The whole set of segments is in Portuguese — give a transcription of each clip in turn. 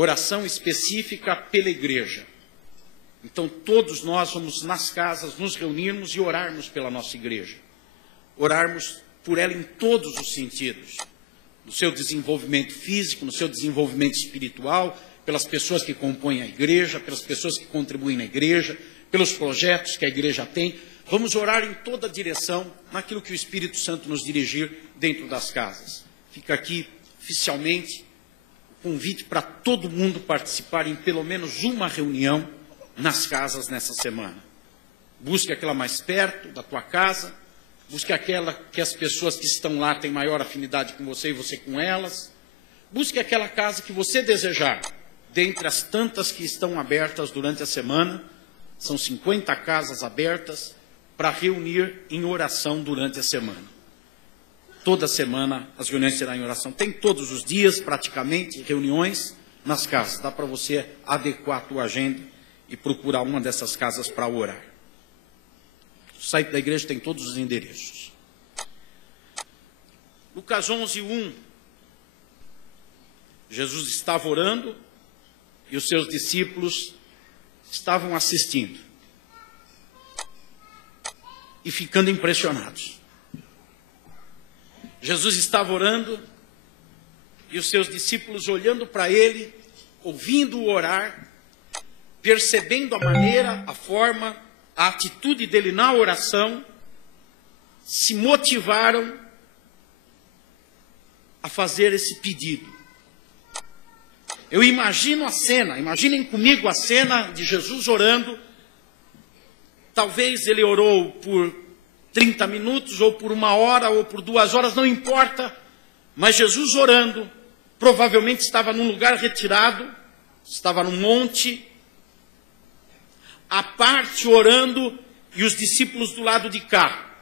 oração específica pela igreja. Então, todos nós vamos nas casas nos reunirmos e orarmos pela nossa igreja. Orarmos por ela em todos os sentidos. No seu desenvolvimento físico, no seu desenvolvimento espiritual, pelas pessoas que compõem a igreja, pelas pessoas que contribuem na igreja, pelos projetos que a igreja tem. Vamos orar em toda a direção, naquilo que o Espírito Santo nos dirigir dentro das casas. Fica aqui, oficialmente, o convite para todo mundo participar em pelo menos uma reunião nas casas nessa semana. Busque aquela mais perto da tua casa, busque aquela que as pessoas que estão lá têm maior afinidade com você e você com elas. Busque aquela casa que você desejar, dentre as tantas que estão abertas durante a semana. São 50 casas abertas para reunir em oração durante a semana. Toda semana as reuniões serão em oração. Tem todos os dias, praticamente, reuniões nas casas. Dá para você adequar a tua agenda e procurar uma dessas casas para orar. O site da igreja tem todos os endereços. Lucas 11:1. Jesus estava orando e os seus discípulos estavam assistindo e ficando impressionados. Jesus estava orando e os seus discípulos olhando para ele, ouvindo-o orar, percebendo a maneira, a forma, a atitude dele na oração, se motivaram a fazer esse pedido. Eu imagino a cena, imaginem comigo a cena de Jesus orando. Talvez ele orou por 30 minutos, ou por 1 hora, ou por 2 horas, não importa. Mas Jesus orando, provavelmente estava num lugar retirado, estava num monte, à parte orando, e os discípulos do lado de cá,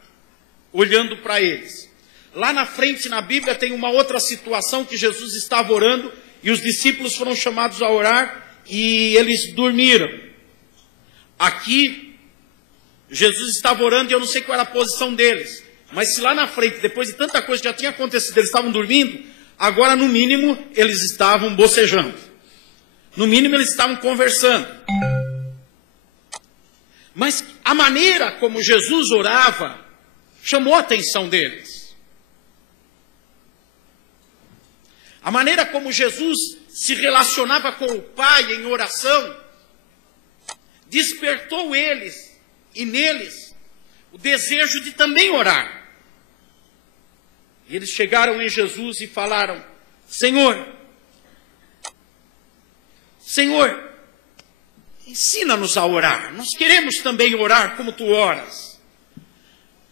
olhando para eles. Lá na frente, na Bíblia, tem uma outra situação que Jesus estava orando, e os discípulos foram chamados a orar, e eles dormiram. Aqui, Jesus estava orando e eu não sei qual era a posição deles. Mas se lá na frente, depois de tanta coisa que já tinha acontecido, eles estavam dormindo, agora no mínimo eles estavam bocejando. No mínimo eles estavam conversando. Mas a maneira como Jesus orava chamou a atenção deles. A maneira como Jesus se relacionava com o Pai em oração despertou eles e neles o desejo de também orar. E eles chegaram em Jesus e falaram: Senhor, ensina-nos a orar. Nós queremos também orar como tu oras.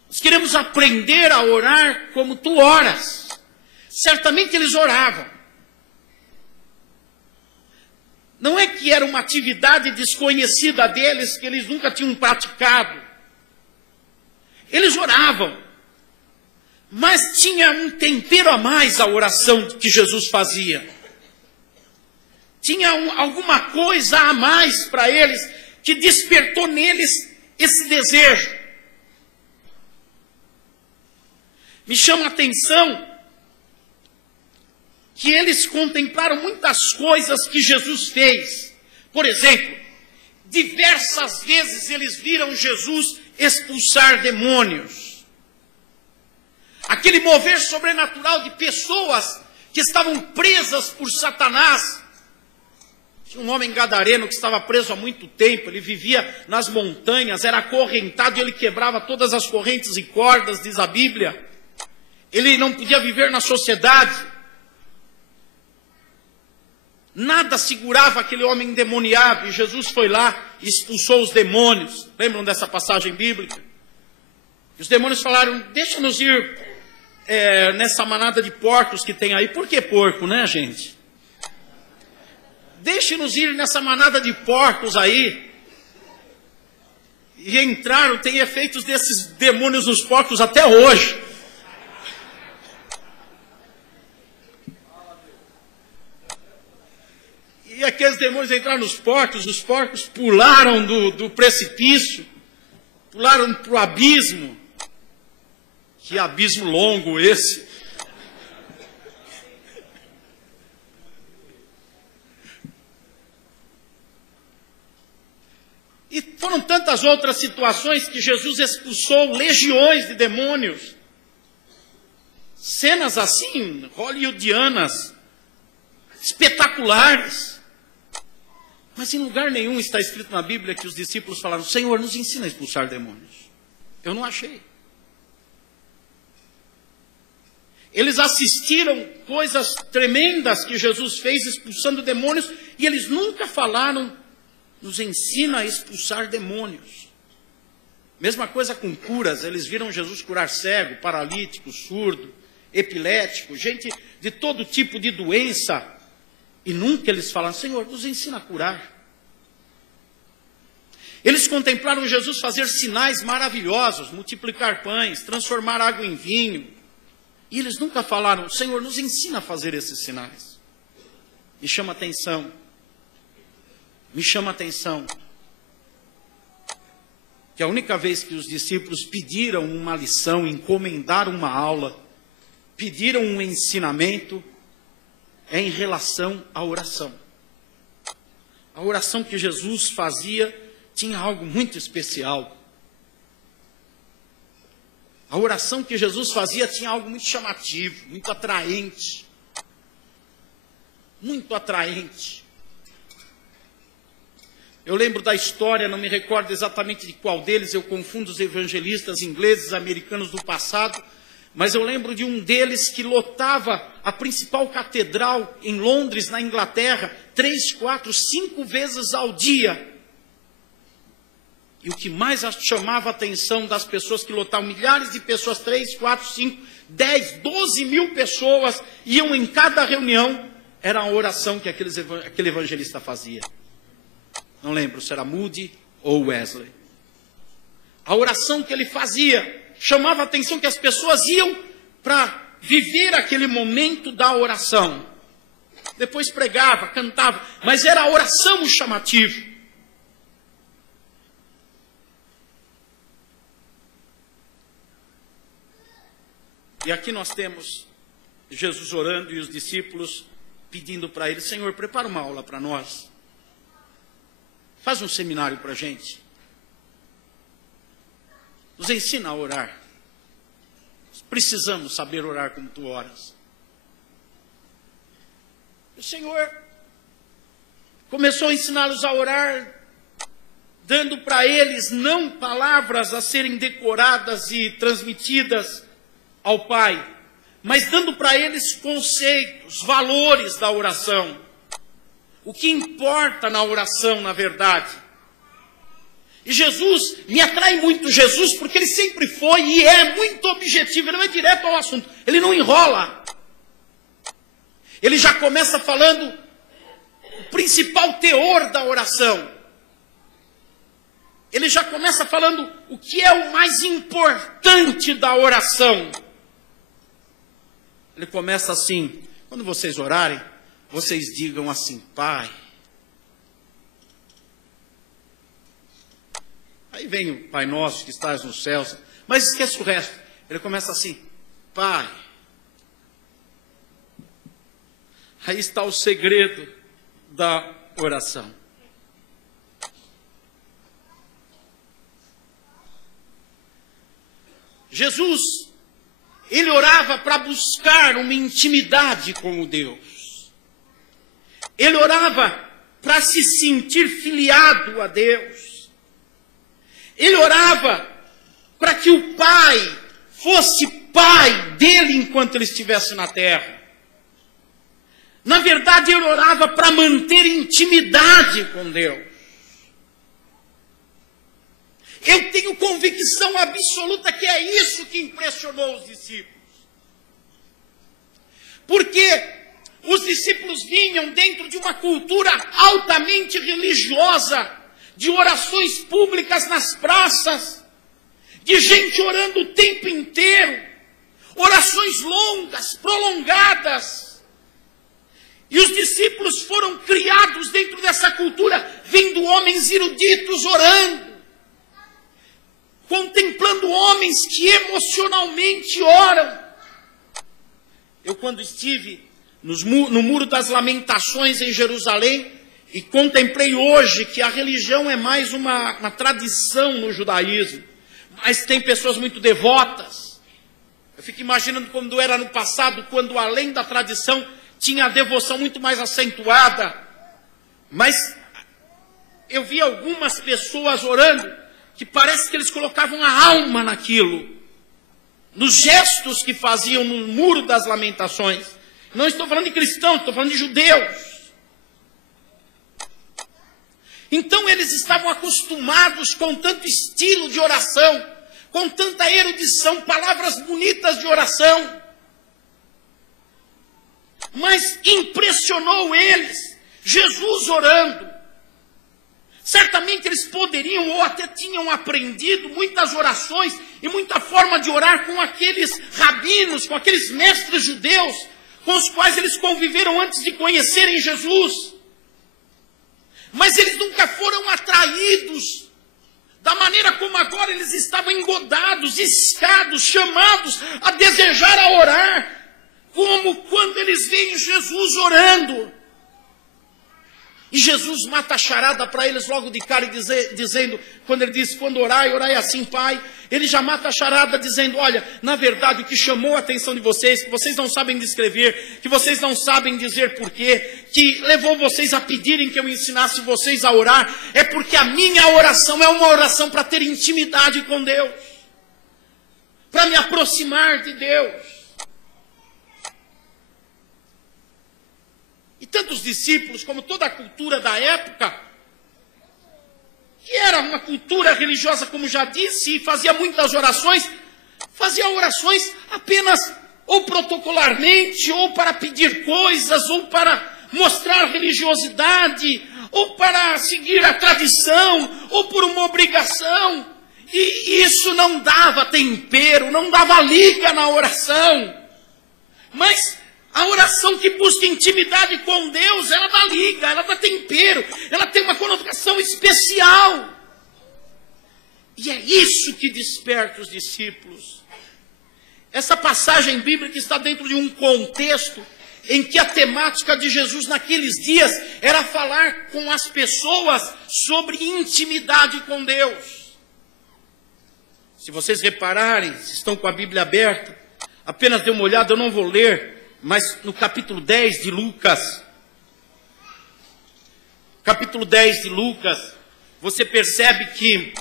Nós queremos aprender a orar como tu oras. Certamente eles oravam. Não é que era uma atividade desconhecida deles, que eles nunca tinham praticado. Eles oravam. Mas tinha um tempero a mais a oração que Jesus fazia. Tinha alguma coisa a mais para eles, que despertou neles esse desejo. Me chama a atenção que eles contemplaram muitas coisas que Jesus fez. Por exemplo, diversas vezes eles viram Jesus expulsar demônios. Aquele mover sobrenatural de pessoas que estavam presas por Satanás. Tinha um homem gadareno que estava preso há muito tempo, ele vivia nas montanhas, era acorrentado e ele quebrava todas as correntes e cordas, diz a Bíblia. Ele não podia viver na sociedade. Nada segurava aquele homem endemoniado, e Jesus foi lá e expulsou os demônios. Lembram dessa passagem bíblica? E os demônios falaram: deixa-nos ir nessa manada de porcos que tem aí. Por que porco, né, gente? Deixe-nos ir nessa manada de porcos aí. E entraram, tem efeitos desses demônios nos porcos até hoje. E aqueles demônios entraram nos porcos, os porcos pularam do precipício, pularam para o abismo. Que abismo longo esse! foram tantas outras situações que Jesus expulsou legiões de demônios. Cenas assim, hollywoodianas, espetaculares. Mas em lugar nenhum está escrito na Bíblia que os discípulos falaram: Senhor, nos ensina a expulsar demônios. Eu não achei. Eles assistiram coisas tremendas que Jesus fez expulsando demônios e eles nunca falaram: nos ensina a expulsar demônios. Mesma coisa com curas, eles viram Jesus curar cego, paralítico, surdo, epilético, gente de todo tipo de doença. E nunca eles falaram: Senhor, nos ensina a curar. Eles contemplaram Jesus fazer sinais maravilhosos, multiplicar pães, transformar água em vinho. E eles nunca falaram: Senhor, nos ensina a fazer esses sinais. Me chama a atenção. Me chama a atenção que a única vez que os discípulos pediram uma lição, encomendaram uma aula, pediram um ensinamento, é em relação à oração. A oração que Jesus fazia tinha algo muito especial. A oração que Jesus fazia tinha algo muito chamativo, muito atraente. Muito atraente. Eu lembro da história, não me recordo exatamente de qual deles, eu confundo os evangelistas ingleses, americanos do passado, mas eu lembro de um deles que lotava a principal catedral em Londres, na Inglaterra, 3, 4, 5 vezes ao dia. E o que mais chamava a atenção das pessoas que lotavam, milhares de pessoas, 3, 4, 5, 10, 12 mil pessoas, iam em cada reunião, era a oração que aquele evangelista fazia. Não lembro se era Moody ou Wesley. A oração que ele fazia chamava a atenção que as pessoas iam para viver aquele momento da oração. Depois pregava, cantava, mas era a oração o chamativo. E aqui nós temos Jesus orando e os discípulos pedindo para ele: Senhor, prepara uma aula para nós. Faz um seminário para a gente. Nos ensina a orar. Precisamos saber orar como tu oras. O Senhor começou a ensiná-los a orar, dando para eles não palavras a serem decoradas e transmitidas ao Pai, mas dando para eles conceitos, valores da oração. O que importa na oração, na verdade. E Jesus, me atrai muito Jesus, porque ele sempre foi e é muito objetivo, ele vai direto ao assunto, ele não enrola. Ele já começa falando o principal teor da oração. Ele já começa falando o que é o mais importante da oração. Ele começa assim: quando vocês orarem, vocês digam assim: Pai. Aí vem o Pai Nosso que estás nos céus, mas esquece o resto. Ele começa assim: Pai. Aí está o segredo da oração. Jesus, ele orava para buscar uma intimidade com o Deus. Ele orava para se sentir filiado a Deus. Ele orava para que o Pai fosse Pai dele enquanto ele estivesse na terra. Na verdade, ele orava para manter intimidade com Deus. Eu tenho convicção absoluta que é isso que impressionou os discípulos. Porque os discípulos vinham dentro de uma cultura altamente religiosa, de orações públicas nas praças, de gente orando o tempo inteiro, orações longas, prolongadas. E os discípulos foram criados dentro dessa cultura, vendo homens eruditos orando, contemplando homens que emocionalmente oram. Eu, quando estive no Muro das Lamentações em Jerusalém, e contemplei hoje que a religião é mais uma tradição no judaísmo, mas tem pessoas muito devotas. Eu fico imaginando quando era no passado, quando além da tradição tinha a devoção muito mais acentuada. Mas eu vi algumas pessoas orando que parece que eles colocavam a alma naquilo, nos gestos que faziam no Muro das Lamentações. Não estou falando de cristãos, estou falando de judeus. Então eles estavam acostumados com tanto estilo de oração, com tanta erudição, palavras bonitas de oração. Mas impressionou eles Jesus orando. Certamente eles poderiam ou até tinham aprendido muitas orações e muita forma de orar com aqueles rabinos, com aqueles mestres judeus, com os quais eles conviveram antes de conhecerem Jesus. Mas eles nunca foram atraídos da maneira como agora eles estavam engodados, iscados, chamados a desejar a orar, como quando eles veem Jesus orando. E Jesus mata a charada para eles logo de cara, dizendo, quando ele diz, quando orai, orai assim, Pai. Ele já mata a charada dizendo, olha, na verdade o que chamou a atenção de vocês, que vocês não sabem descrever, que vocês não sabem dizer porquê, que levou vocês a pedirem que eu ensinasse vocês a orar, é porque a minha oração é uma oração para ter intimidade com Deus, para me aproximar de Deus. E tantos discípulos, como toda a cultura da época, que era uma cultura religiosa, como já disse, e fazia muitas orações, fazia orações apenas ou protocolarmente, ou para pedir coisas, ou para mostrar religiosidade, ou para seguir a tradição, ou por uma obrigação. E isso não dava tempero, não dava liga na oração. Mas a oração que busca intimidade com Deus, ela dá liga, ela dá tempero, ela tem uma conotação especial. E é isso que desperta os discípulos. Essa passagem bíblica está dentro de um contexto em que a temática de Jesus naqueles dias era falar com as pessoas sobre intimidade com Deus. Se vocês repararem, se estão com a Bíblia aberta, apenas dê uma olhada, eu não vou ler, mas no capítulo 10 de Lucas, você percebe que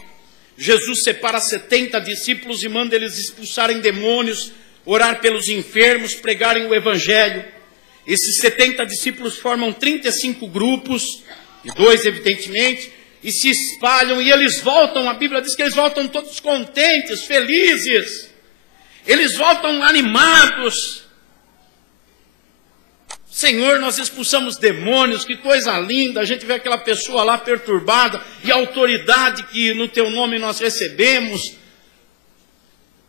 Jesus separa 70 discípulos e manda eles expulsarem demônios, orar pelos enfermos, pregarem o evangelho. Esses 70 discípulos formam 35 grupos, e 2 evidentemente, e se espalham, e eles voltam, a Bíblia diz que eles voltam todos contentes, felizes, eles voltam animados. Senhor, nós expulsamos demônios, que coisa linda, a gente vê aquela pessoa lá perturbada, e a autoridade que no teu nome nós recebemos.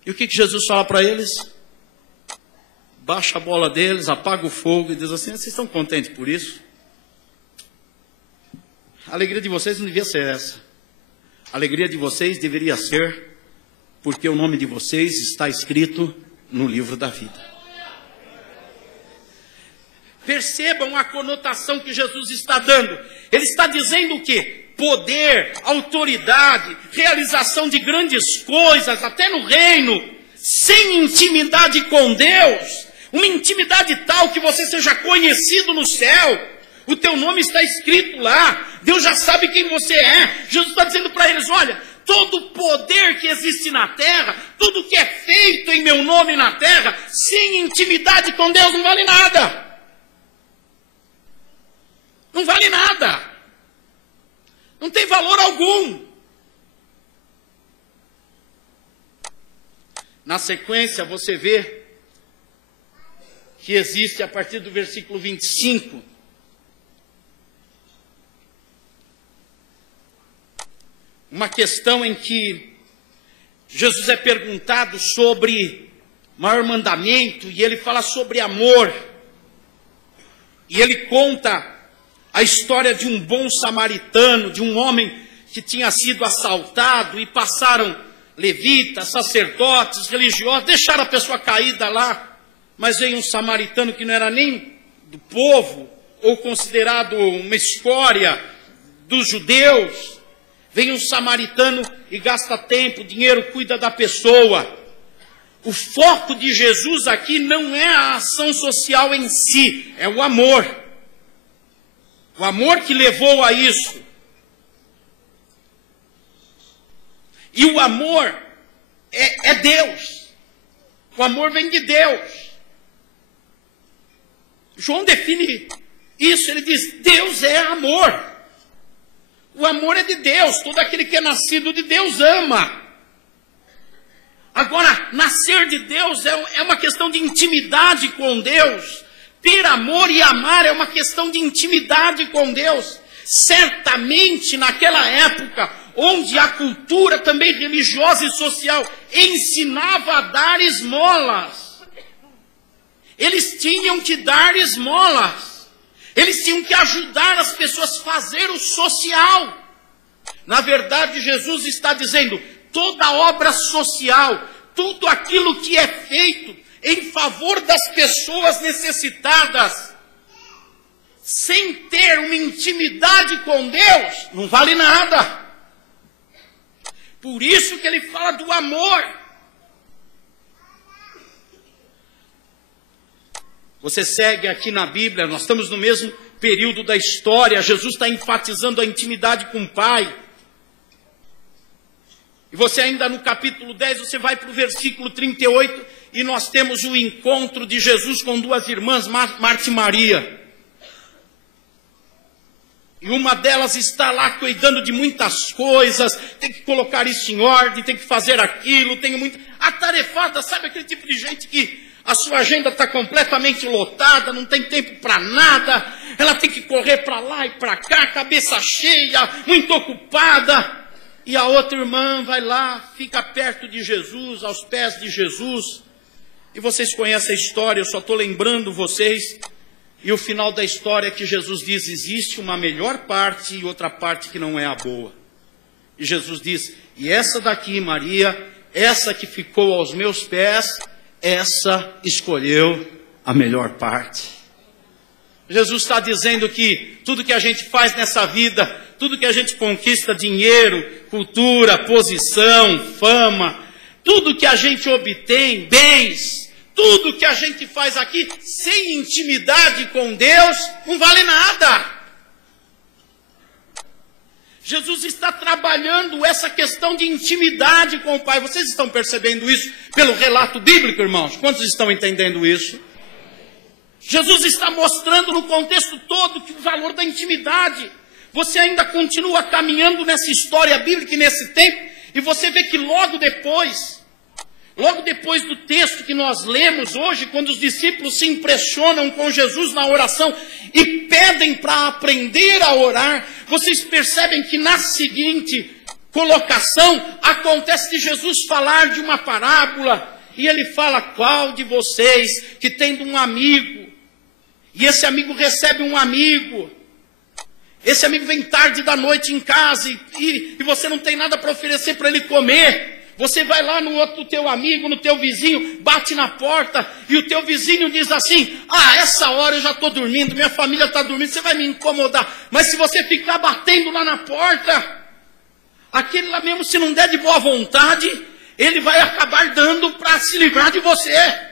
E o que Jesus fala para eles? Baixa a bola deles, apaga o fogo e diz assim, vocês estão contentes por isso? A alegria de vocês não devia ser essa. A alegria de vocês deveria ser, porque o nome de vocês está escrito no livro da vida. Percebam a conotação que Jesus está dando. Ele está dizendo o quê? Poder, autoridade, realização de grandes coisas, até no reino, sem intimidade com Deus. Uma intimidade tal que você seja conhecido no céu. O teu nome está escrito lá. Deus já sabe quem você é. Jesus está dizendo para eles, olha, todo poder que existe na terra, tudo que é feito em meu nome na terra, sem intimidade com Deus não vale nada. Não vale nada. Não tem valor algum. Na sequência, você vê que existe, a partir do versículo 25, uma questão em que Jesus é perguntado sobre o maior mandamento, e ele fala sobre amor. E ele conta a história de um bom samaritano, de um homem que tinha sido assaltado, e passaram levitas, sacerdotes, religiosos, deixaram a pessoa caída lá, mas veio um samaritano que não era nem do povo, ou considerado uma escória dos judeus. Vem um samaritano e gasta tempo, dinheiro, cuida da pessoa. O foco de Jesus aqui não é a ação social em si, é o amor. O amor que levou a isso. E o amor é Deus. O amor vem de Deus. João define isso, ele diz, Deus é amor. O amor é de Deus, todo aquele que é nascido de Deus ama. Agora, nascer de Deus é uma questão de intimidade com Deus. Ter amor e amar é uma questão de intimidade com Deus. Certamente, naquela época, onde a cultura também religiosa e social ensinava a dar esmolas, eles tinham que dar esmolas. Eles tinham que ajudar as pessoas a fazer o social. Na verdade, Jesus está dizendo, toda obra social, tudo aquilo que é feito em favor das pessoas necessitadas, sem ter uma intimidade com Deus, não vale nada. Por isso que ele fala do amor. Você segue aqui na Bíblia, nós estamos no mesmo período da história, Jesus está enfatizando a intimidade com o Pai. E você ainda no capítulo 10, você vai para o versículo 38, e nós temos o encontro de Jesus com duas irmãs, Marta e Maria. E uma delas está lá cuidando de muitas coisas, tem que colocar isso em ordem, tem que fazer aquilo, tem muito... atarefada, sabe aquele tipo de gente que a sua agenda está completamente lotada, não tem tempo para nada, ela tem que correr para lá e para cá, cabeça cheia, muito ocupada. E a outra irmã vai lá, fica perto de Jesus, aos pés de Jesus. E vocês conhecem a história, eu só estou lembrando vocês. E o final da história é que Jesus diz, existe uma melhor parte e outra parte que não é a boa. E Jesus diz, e essa daqui, Maria, essa que ficou aos meus pés, essa escolheu a melhor parte. Jesus está dizendo que tudo que a gente faz nessa vida, tudo que a gente conquista, dinheiro, cultura, posição, fama, tudo que a gente obtém, bens, tudo que a gente faz aqui, sem intimidade com Deus, não vale nada. Jesus está trabalhando essa questão de intimidade com o Pai. Vocês estão percebendo isso pelo relato bíblico, irmãos? Quantos estão entendendo isso? Jesus está mostrando no contexto todo que o valor da intimidade. Você ainda continua caminhando nessa história bíblica e nesse tempo, e você vê que logo depois do texto que nós lemos hoje, quando os discípulos se impressionam com Jesus na oração e pedem para aprender a orar, vocês percebem que na seguinte colocação acontece de Jesus falar de uma parábola, e ele fala, qual de vocês que tendo um amigo, e esse amigo recebe um amigo, esse amigo vem tarde da noite em casa e você não tem nada para oferecer para ele comer. Você vai lá no outro teu amigo, no teu vizinho, bate na porta e o teu vizinho diz assim, essa hora eu já estou dormindo, minha família está dormindo, você vai me incomodar. Mas se você ficar batendo lá na porta, aquele lá mesmo, se não der de boa vontade, ele vai acabar dando para se livrar de você.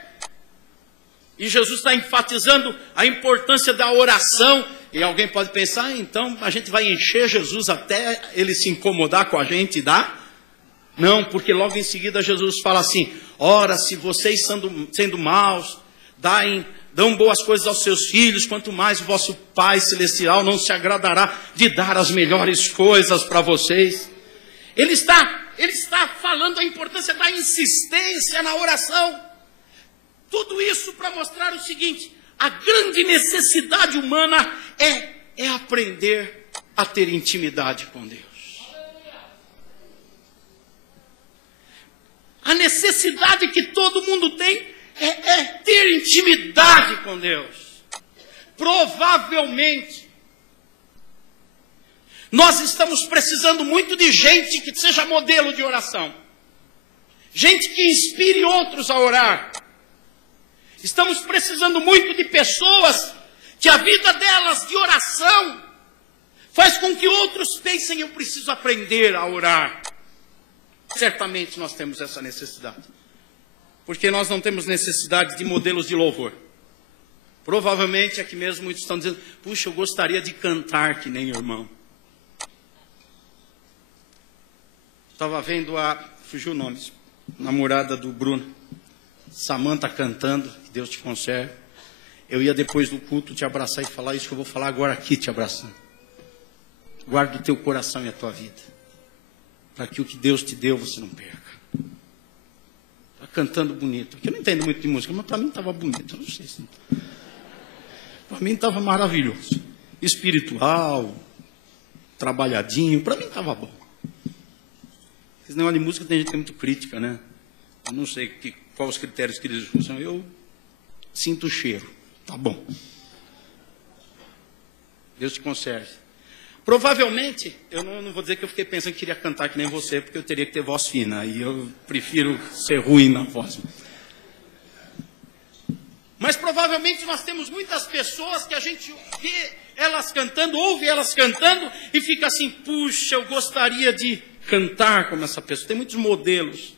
E Jesus está enfatizando a importância da oração. E alguém pode pensar, então a gente vai encher Jesus até ele se incomodar com a gente, dá? Não, porque logo em seguida Jesus fala assim, ora, se vocês sendo maus, dão boas coisas aos seus filhos, quanto mais o vosso Pai Celestial não se agradará de dar as melhores coisas para vocês. Ele está falando a importância da insistência na oração. Tudo isso para mostrar o seguinte, a grande necessidade humana é aprender a ter intimidade com Deus. A necessidade que todo mundo tem é ter intimidade com Deus. Provavelmente, nós estamos precisando muito de gente que seja modelo de oração. Gente que inspire outros a orar. Estamos precisando muito de pessoas que a vida delas de oração faz com que outros pensem, eu preciso aprender a orar. Certamente nós temos essa necessidade. Porque nós não temos necessidade de modelos de louvor. Provavelmente aqui mesmo muitos estão dizendo, puxa, eu gostaria de cantar que nem irmão. Estava vendo fugiu o nome, namorada do Bruno, Samanta cantando, que Deus te conserve. Eu ia depois do culto te abraçar e falar isso que eu vou falar agora aqui te abraçando. Guarda o teu coração e a tua vida, para que o que Deus te deu você não perca. Está cantando bonito, porque eu não entendo muito de música, mas para mim estava bonito, eu não sei se... Para mim estava maravilhoso, espiritual, trabalhadinho, para mim estava bom. Esse negócio de música tem gente que é muito crítica, né? Eu não sei quais os critérios que eles usam, eu sinto o cheiro, tá bom. Deus te conserve. Provavelmente, eu não vou dizer que eu fiquei pensando que queria cantar que nem você, porque eu teria que ter voz fina, e eu prefiro ser ruim na voz. Mas provavelmente nós temos muitas pessoas que a gente vê elas cantando, ouve elas cantando, e fica assim, puxa, eu gostaria de cantar como essa pessoa. Tem muitos modelos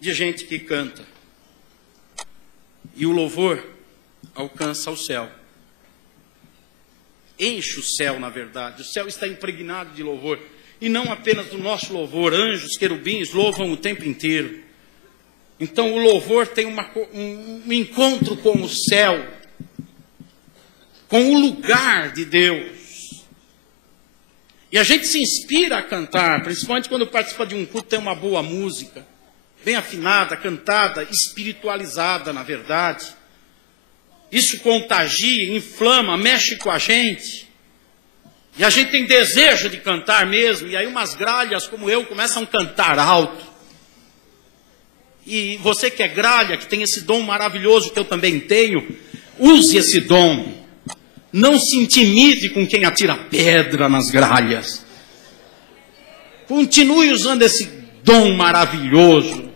de gente que canta. E o louvor alcança o céu. Enche o céu, na verdade. O céu está impregnado de louvor. E não apenas do nosso louvor. Anjos, querubins louvam o tempo inteiro. Então o louvor tem um encontro com o céu, com o lugar de Deus. E a gente se inspira a cantar, principalmente quando participa de um culto, tem uma boa música, bem afinada, cantada, espiritualizada, na verdade. Isso contagia, inflama, mexe com a gente. E a gente tem desejo de cantar mesmo, e aí umas gralhas como eu começam a cantar alto. E você que é gralha, que tem esse dom maravilhoso que eu também tenho, use esse dom. Não se intimide com quem atira pedra nas gralhas. Continue usando esse dom maravilhoso.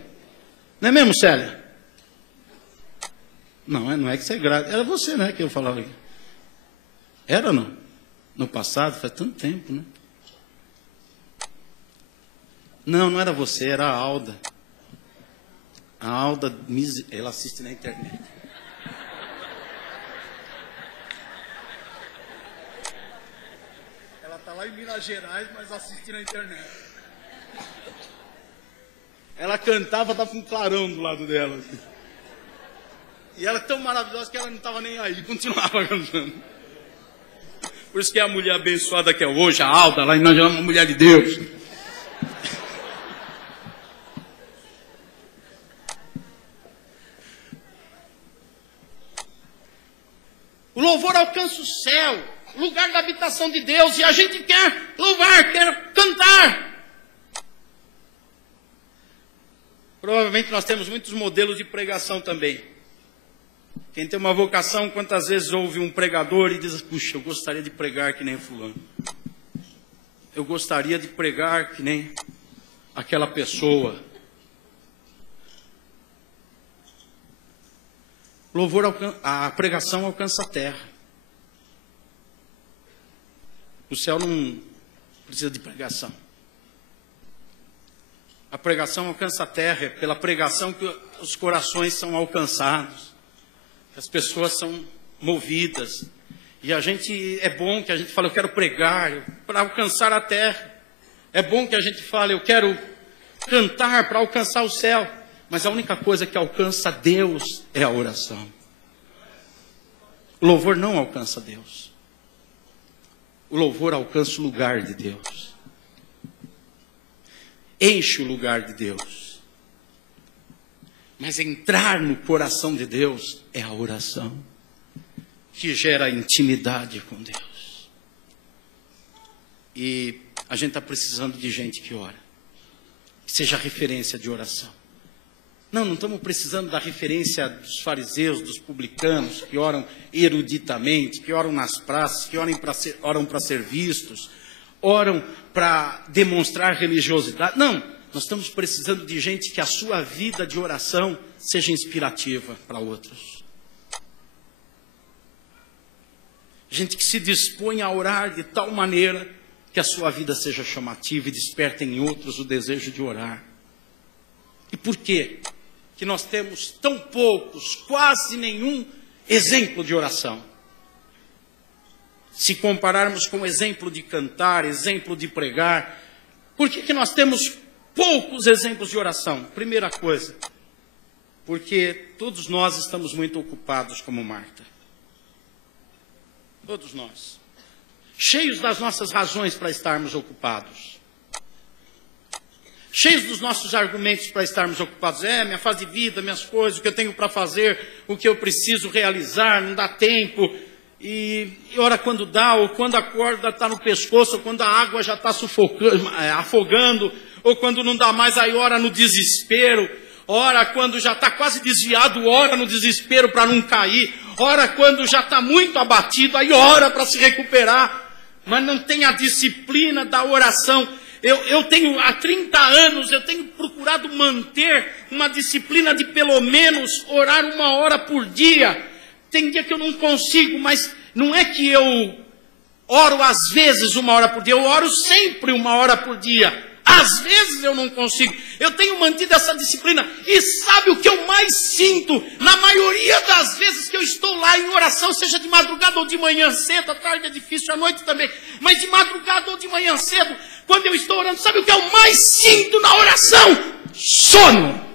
Não é mesmo, Célia? Não é que você é gralha. Era você, né, que eu falava aqui. Era não? No passado, faz tanto tempo, né? Não era você, era a Alda. A Alda, ela assiste na internet. Ela está lá em Minas Gerais, mas assiste na internet. Ela cantava, estava com um clarão do lado dela. Assim. E ela é tão maravilhosa que ela não estava nem aí, continuava cantando. Por isso que é a mulher abençoada que é hoje, a Alda, lá em Minas Gerais, uma mulher de Deus. O louvor alcança o céu, o lugar da habitação de Deus, e a gente quer louvar, quer cantar. Provavelmente nós temos muitos modelos de pregação também. Quem tem uma vocação, quantas vezes ouve um pregador e diz, puxa, eu gostaria de pregar que nem fulano. Eu gostaria de pregar que nem aquela pessoa. A pregação alcança a terra. O céu não precisa de pregação. A pregação alcança a terra, é pela pregação que os corações são alcançados, as pessoas são movidas. E é bom que a gente fale, eu quero pregar para alcançar a terra. É bom que a gente fale, eu quero cantar para alcançar o céu. Mas a única coisa que alcança Deus é a oração. O louvor não alcança Deus. O louvor alcança o lugar de Deus. Enche o lugar de Deus. Mas entrar no coração de Deus é a oração, que gera intimidade com Deus. E a gente está precisando de gente que ora, que seja referência de oração. Não estamos precisando da referência dos fariseus, dos publicanos, que oram eruditamente, que oram nas praças, que oram para ser vistos, oram para demonstrar religiosidade. Não, nós estamos precisando de gente que a sua vida de oração seja inspirativa para outros. Gente que se dispõe a orar de tal maneira que a sua vida seja chamativa e desperte em outros o desejo de orar. E por quê que nós temos tão poucos, quase nenhum exemplo de oração? Se compararmos com o exemplo de cantar, exemplo de pregar, por que nós temos poucos exemplos de oração? Primeira coisa, porque todos nós estamos muito ocupados como Marta. Todos nós. Cheios das nossas razões para estarmos ocupados. Cheios dos nossos argumentos para estarmos ocupados. Minha fase de vida, minhas coisas, o que eu tenho para fazer, o que eu preciso realizar, não dá tempo. E ora quando dá, ou quando a corda está no pescoço, ou quando a água já está afogando, ou quando não dá mais, aí ora no desespero. Ora quando já está quase desviado, ora no desespero para não cair. Ora quando já está muito abatido, aí ora para se recuperar. Mas não tem a disciplina da oração. Eu tenho, há 30 anos, eu tenho procurado manter uma disciplina de pelo menos orar 1 hora por dia. Tem dia que eu não consigo, mas não é que eu oro às vezes 1 hora por dia, eu oro sempre 1 hora por dia. Às vezes eu não consigo. Eu tenho mantido essa disciplina. E sabe o que eu mais sinto? Na maioria das vezes que eu estou lá em oração, seja de madrugada ou de manhã cedo, à tarde é difícil, à noite também, mas de madrugada ou de manhã cedo, quando eu estou orando, sabe o que eu mais sinto na oração? Sono.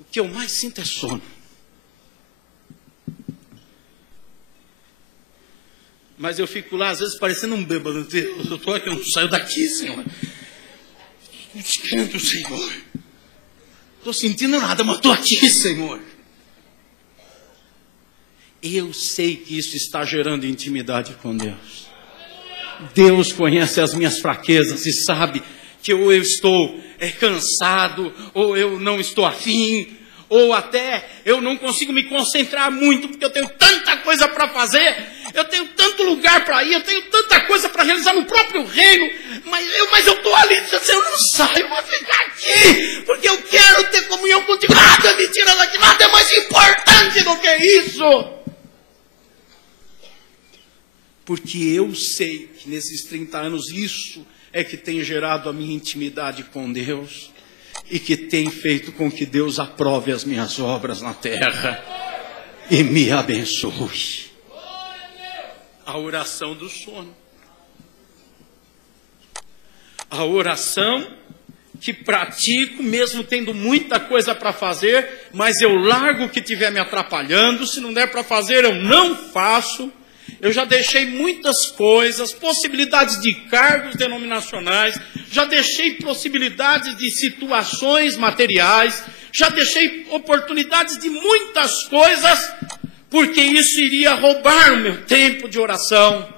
O que eu mais sinto é sono. Mas eu fico lá, às vezes, parecendo um bêbado. Eu estou aqui, eu não saio daqui, Senhor. Estou sentindo, Senhor. Estou sentindo nada, mas estou aqui, Senhor. Eu sei que isso está gerando intimidade com Deus. Deus conhece as minhas fraquezas e sabe que ou eu estou cansado, ou eu não estou afim, ou até eu não consigo me concentrar muito, porque eu tenho tanta coisa para fazer, eu tenho tanto lugar para ir, eu tenho tanta coisa para realizar no próprio reino, mas eu estou ali dizendo assim, eu não saio, eu vou ficar aqui, porque eu quero ter comunhão contigo, nada me tira daqui, nada é mais importante do que isso. Porque eu sei que nesses 30 anos isso é que tem gerado a minha intimidade com Deus e que tem feito com que Deus aprove as minhas obras na terra e me abençoe. A oração do sono. A oração que pratico, mesmo tendo muita coisa para fazer, mas eu largo o que estiver me atrapalhando, se não der para fazer, eu não faço. Eu já deixei muitas coisas, possibilidades de cargos denominacionais, já deixei possibilidades de situações materiais, já deixei oportunidades de muitas coisas, porque isso iria roubar o meu tempo de oração.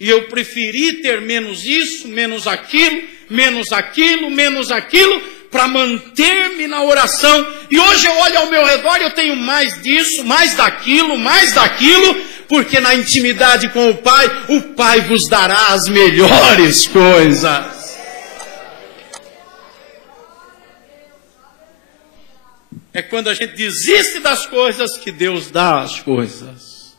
E eu preferi ter menos isso, menos aquilo, menos aquilo, menos aquilo, para manter-me na oração. E hoje eu olho ao meu redor e eu tenho mais disso, mais daquilo, porque na intimidade com o Pai vos dará as melhores coisas. É quando a gente desiste das coisas que Deus dá as coisas.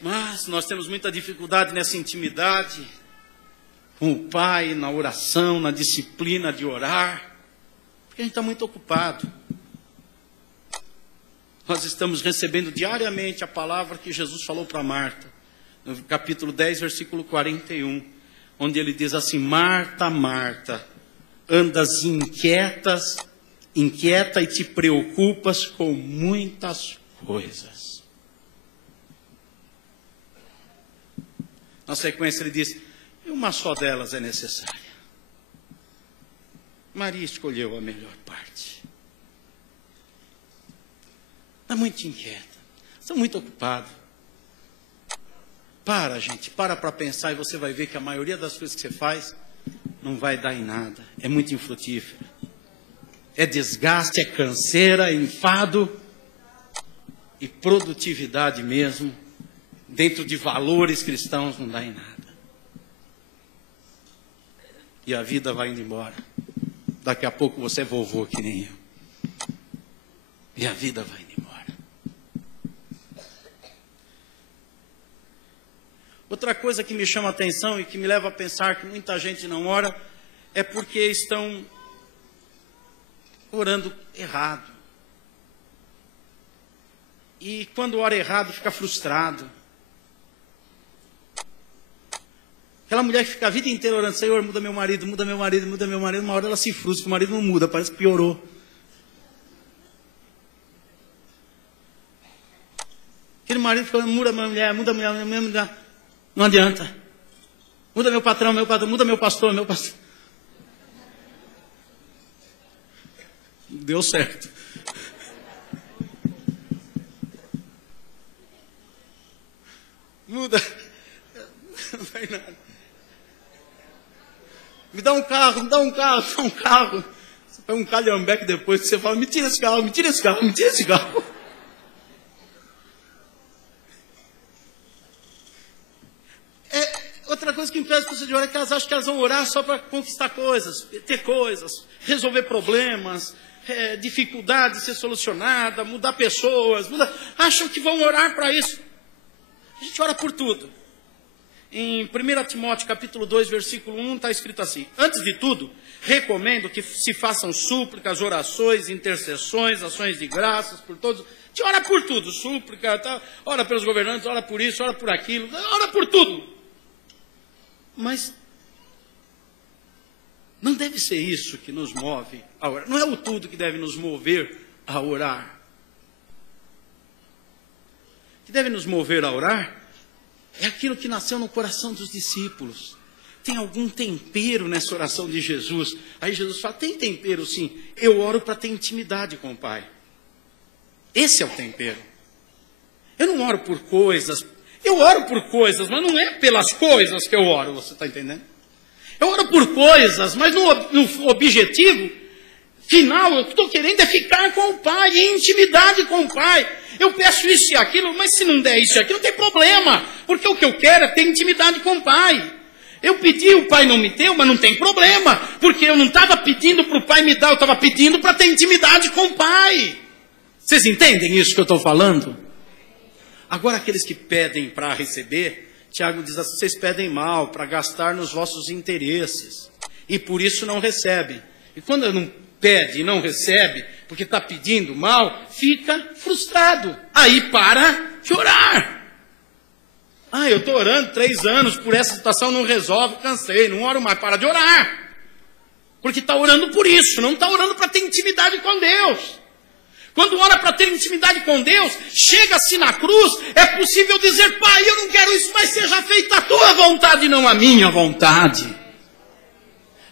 Mas nós temos muita dificuldade nessa intimidade com o Pai, na oração, na disciplina de orar, porque a gente está muito ocupado. Nós estamos recebendo diariamente a palavra que Jesus falou para Marta, no capítulo 10, versículo 41, onde ele diz assim: Marta, Marta, andas inquieta e te preocupas com muitas coisas. Na sequência ele diz: e uma só delas é necessária. Maria escolheu a melhor parte. Está muito inquieta, está muito ocupado. Gente, para pensar e você vai ver que a maioria das coisas que você faz não vai dar em nada. É muito infrutífero. É desgaste, é canseira, é enfado e produtividade mesmo, dentro de valores cristãos, não dá em nada. e a vida vai indo embora. Daqui a pouco você é vovô que nem eu. E a vida vai indo embora. Outra coisa que me chama a atenção e que me leva a pensar que muita gente não ora é porque estão orando errado. E quando ora errado, fica frustrado. Aquela mulher que fica a vida inteira orando, Senhor, muda meu marido, muda meu marido, muda meu marido. Uma hora ela se frustra, o marido não muda, parece que piorou. Aquele marido fica, muda minha mulher, muda minha mulher. Não adianta. Muda meu patrão, muda meu pastor, Deu certo. Muda. Não vai nada. Me dá um carro, me dá um carro. Você pega um calhambeque depois que você fala, me tira esse carro, me tira esse carro, me tira esse carro. Outra coisa que impede as pessoas de orar é que elas acham que elas vão orar só para conquistar coisas, ter coisas, resolver problemas, dificuldades ser solucionada, mudar pessoas, acham que vão orar para isso. A gente ora por tudo. Em 1 Timóteo capítulo 2, versículo 1, está escrito assim: antes de tudo, recomendo que se façam súplicas, orações, intercessões, ações de graças por todos. A gente ora por tudo, súplica, tá? Ora pelos governantes, ora por isso, ora por aquilo, ora por tudo. Mas não deve ser isso que nos move a orar. Não é o tudo que deve nos mover a orar. O que deve nos mover a orar é aquilo que nasceu no coração dos discípulos. Tem algum tempero nessa oração de Jesus? Aí Jesus fala, tem tempero sim. Eu oro para ter intimidade com o Pai. Esse é o tempero. Eu não oro por coisas. Eu oro por coisas, mas não é pelas coisas que eu oro, você está entendendo? Eu oro por coisas, mas no objetivo final, eu estou querendo é ficar com o Pai, em intimidade com o Pai. Eu peço isso e aquilo, mas se não der isso e aquilo, não tem problema, porque o que eu quero é ter intimidade com o Pai. Eu pedi, o Pai não me deu, mas não tem problema, porque eu não estava pedindo para o Pai me dar, eu estava pedindo para ter intimidade com o Pai. Vocês entendem isso que eu estou falando? Agora, aqueles que pedem para receber, Tiago diz assim, vocês pedem mal, para gastar nos vossos interesses, e por isso não recebem. E quando não pede e não recebe, porque está pedindo mal, fica frustrado. Aí para de orar. Eu estou orando 3 anos por essa situação, não resolve, cansei, não oro mais, para de orar. Porque está orando por isso, não está orando para ter intimidade com Deus. Quando ora para ter intimidade com Deus, chega-se na cruz, é possível dizer, Pai, eu não quero isso, mas seja feita a tua vontade, não a minha vontade.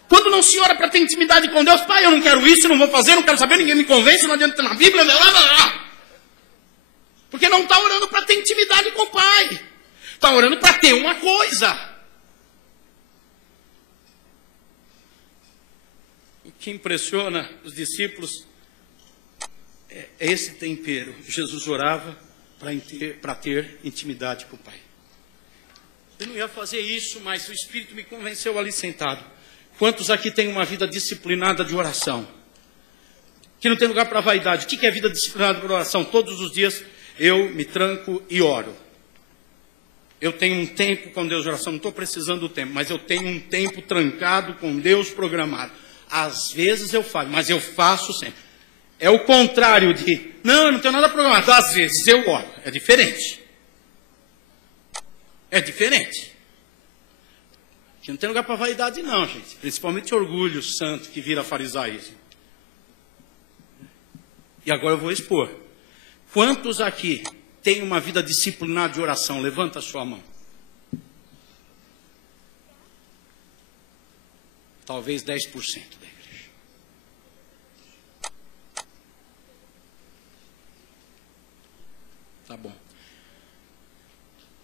Quando não se ora para ter intimidade com Deus, Pai, eu não quero isso, não vou fazer, não quero saber, ninguém me convence, não adianta na Bíblia, porque não está orando para ter intimidade com o Pai, está orando para ter uma coisa. O que impressiona os discípulos é esse tempero. Jesus orava para ter intimidade com o Pai. Eu não ia fazer isso, mas o Espírito me convenceu ali sentado. Quantos aqui têm uma vida disciplinada de oração? Que não tem lugar para vaidade. O que é vida disciplinada de oração? Todos os dias eu me tranco e oro. Eu tenho um tempo com Deus de oração, não estou precisando do tempo, mas eu tenho um tempo trancado com Deus programado. Às vezes eu falho, mas eu faço sempre. É o contrário de, não, eu não tenho nada programado. Às vezes eu oro. É diferente. É diferente. Aqui não tem lugar para vaidade não, gente. Principalmente orgulho santo que vira farisaísmo. E agora eu vou expor. Quantos aqui têm uma vida disciplinada de oração? Levanta a sua mão. Talvez 10%. Tá bom.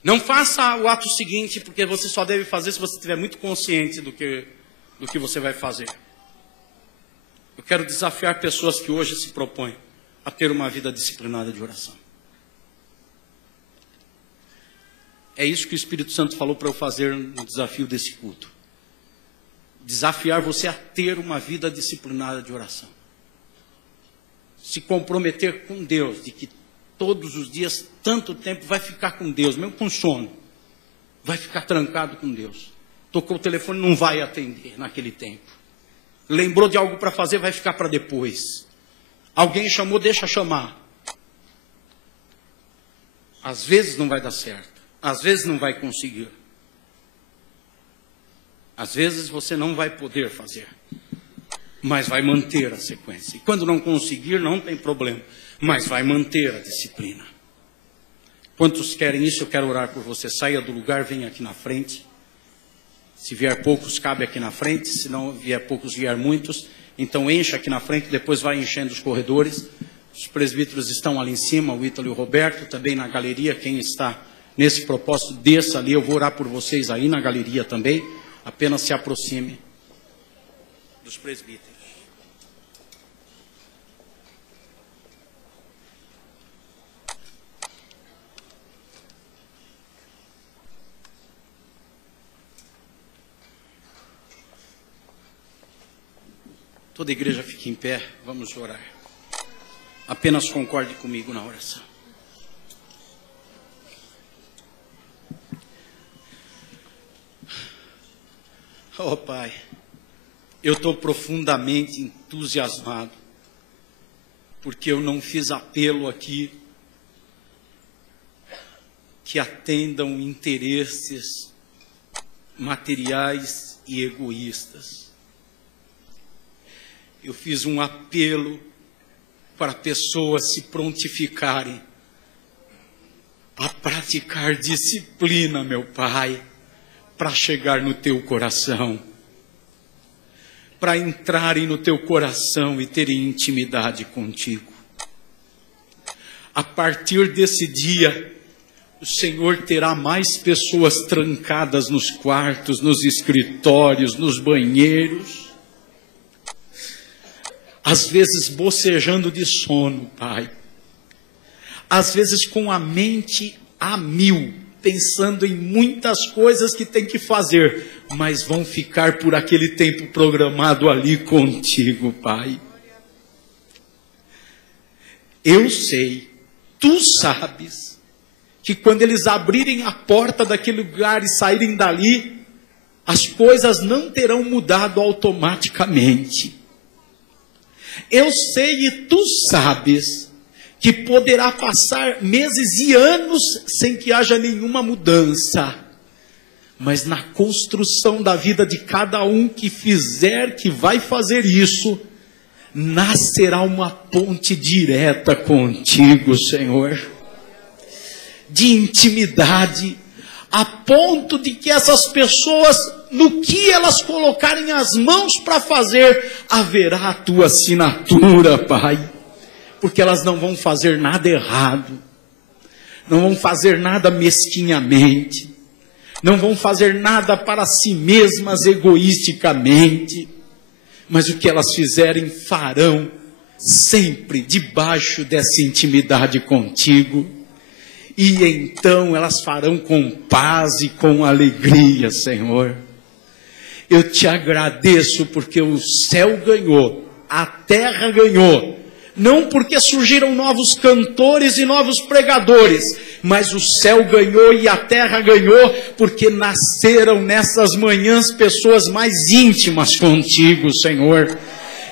Não faça o ato seguinte, porque você só deve fazer se você estiver muito consciente do que você vai fazer. Eu quero desafiar pessoas que hoje se propõem a ter uma vida disciplinada de oração. É isso que o Espírito Santo falou para eu fazer no desafio desse culto. desafiar você a ter uma vida disciplinada de oração. Se comprometer com Deus, de que todos os dias, tanto tempo, vai ficar com Deus, mesmo com sono. Vai ficar trancado com Deus. Tocou o telefone, não vai atender naquele tempo. Lembrou de algo para fazer, vai ficar para depois. Alguém chamou, deixa chamar. Às vezes não vai dar certo. Às vezes não vai conseguir. Às vezes você não vai poder fazer. Mas vai manter a sequência. E quando não conseguir, não tem problema. Mas vai manter a disciplina. Quantos querem isso? Eu quero orar por você. Saia do lugar, venha aqui na frente. Se vier poucos, cabe aqui na frente. Se não vier poucos, vier muitos. Então encha aqui na frente, depois vai enchendo os corredores. Os presbíteros estão ali em cima, o Ítalo e o Roberto, também na galeria. Quem está nesse propósito, desça ali. Eu vou orar por vocês aí na galeria também. Apenas se aproxime dos presbíteros. Toda a igreja fique em pé, vamos orar. Apenas concorde comigo na oração. Oh Pai, eu estou profundamente entusiasmado, porque eu não fiz apelo aqui que atendam interesses materiais e egoístas. Eu fiz um apelo para pessoas se prontificarem a praticar disciplina, meu Pai, para chegar no teu coração, para entrarem no teu coração e terem intimidade contigo. A partir desse dia, o Senhor terá mais pessoas trancadas nos quartos, nos escritórios, nos banheiros, às vezes bocejando de sono, Pai. Às vezes com a mente a mil, pensando em muitas coisas que tem que fazer, mas vão ficar por aquele tempo programado ali contigo, Pai. Eu sei, tu sabes, que quando eles abrirem a porta daquele lugar e saírem dali, as coisas não terão mudado automaticamente. Eu sei e tu sabes que poderá passar meses e anos sem que haja nenhuma mudança. Mas na construção da vida de cada um que fizer, que vai fazer isso, nascerá uma ponte direta contigo, Senhor. De intimidade, a ponto de que essas pessoas, no que elas colocarem as mãos para fazer, haverá a tua assinatura, Pai. Porque elas não vão fazer nada errado, não vão fazer nada mesquinhamente, não vão fazer nada para si mesmas egoisticamente, mas o que elas fizerem farão sempre debaixo dessa intimidade contigo, e então elas farão com paz e com alegria, Senhor. Eu te agradeço porque o céu ganhou, a terra ganhou, não porque surgiram novos cantores e novos pregadores, mas o céu ganhou e a terra ganhou, porque nasceram nessas manhãs pessoas mais íntimas contigo, Senhor.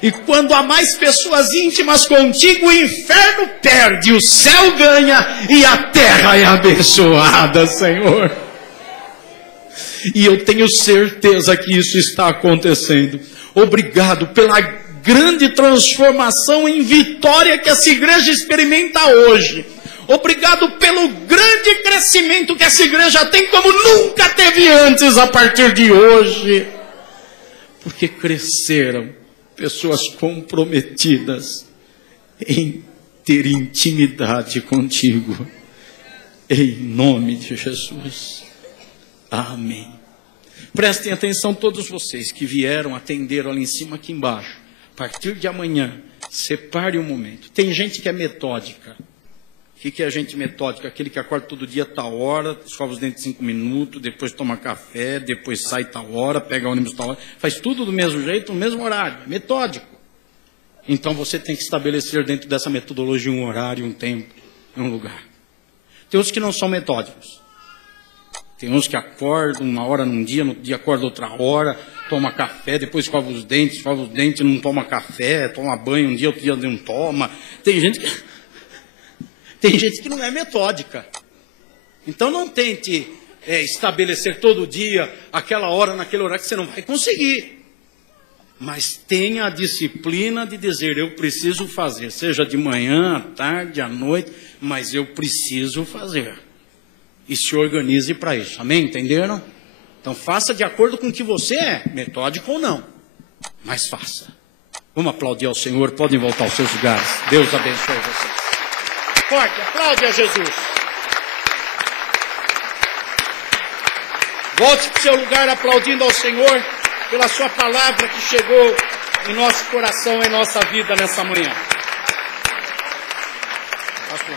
E quando há mais pessoas íntimas contigo, o inferno perde, o céu ganha e a terra é abençoada, Senhor. E eu tenho certeza que isso está acontecendo. Obrigado pela grande transformação em vitória que essa igreja experimenta hoje. Obrigado pelo grande crescimento que essa igreja tem como nunca teve antes a partir de hoje. Porque cresceram pessoas comprometidas em ter intimidade contigo. Em nome de Jesus. Amém. Prestem atenção todos vocês que vieram, atenderam ali em cima, aqui embaixo. A partir de amanhã, separe um momento. Tem gente que é metódica, O que é gente metódica? Aquele que acorda todo dia tal hora, escova os dentes 5 minutos, depois toma café, depois sai tal hora, pega ônibus tal hora, faz tudo do mesmo jeito, no mesmo horário, metódico. Então você tem que estabelecer dentro dessa metodologia um horário, um tempo, um lugar. Tem uns que não são metódicos. Tem uns que acordam uma hora num dia, no outro dia acorda outra hora, toma café, depois escova os dentes, não toma café, toma banho um dia, outro dia não toma. Tem gente que não é metódica. Então não tente estabelecer todo dia, aquela hora, naquele horário, que você não vai conseguir. Mas tenha a disciplina de dizer, eu preciso fazer, seja de manhã, à tarde, à noite, mas eu preciso fazer. E se organize para isso. Amém? Entenderam? Então faça de acordo com o que você é, metódico ou não. Mas faça. Vamos aplaudir ao Senhor, podem voltar aos seus lugares. Deus abençoe vocês. Forte, aplaude a Jesus. Volte para o seu lugar aplaudindo ao Senhor pela sua palavra que chegou em nosso coração, em nossa vida nessa manhã. Pastor.